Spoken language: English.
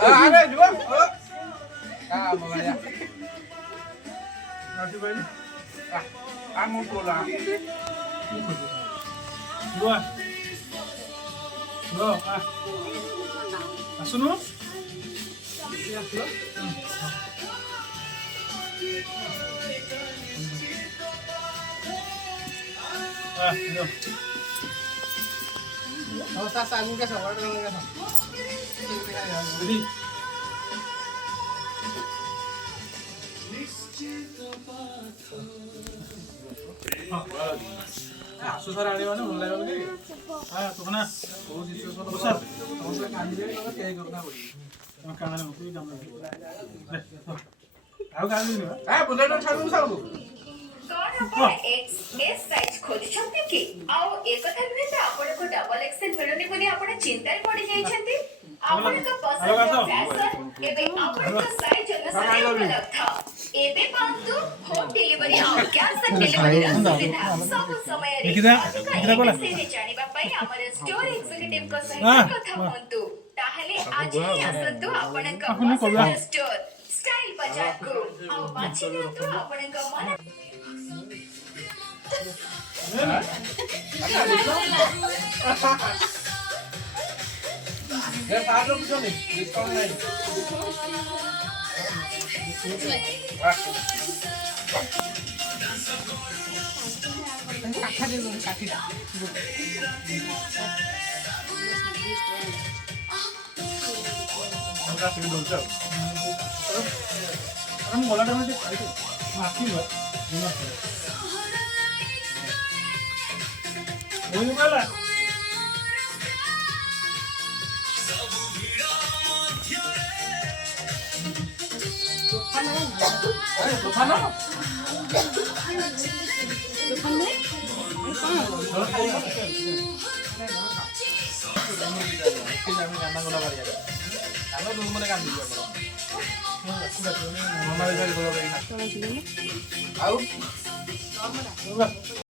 Ada juga. Kamu ya. Nanti balik. Kamu pulang. Dua. Masuk dulu. Siap dulu. Ini. Kalau sasaran ke sama orang ke sama. Jadi susah ada mana mulai lagi. Tu mana? Besar. Kalau kanji kalau kayak gitu nak boleh. Makanan mesti kamu. Aku kanji ni. Boleh nak cakap usah tu. कौन x S size खोजुछंती कि आउ ए कथा नुहे त आपण को double XL मिलुनी बोली आपण चिंता रे पड़ी जाइछंती आपण को पसंद फैशन एबे आपण को साइज अनुसार उपलब्ध एबे पांतु होम डिलीवरी और कैश ऑन डिलीवरी सुविधा सब समय रे अधिक बोला से जानिबा पई हमर स्टोर एग्जीक्यूटिव को सहित कथा होंतु ताहले आज ही आसंतु आपण का स्टोर स्टाइल बाजार को और बाछी तो आपण का मन Ya pakai dulu nih, diskon nih. Kakak dulu, kakak. Enggak sih dulu. Orang bola kan itu mati loh. Ini malah. Tahu?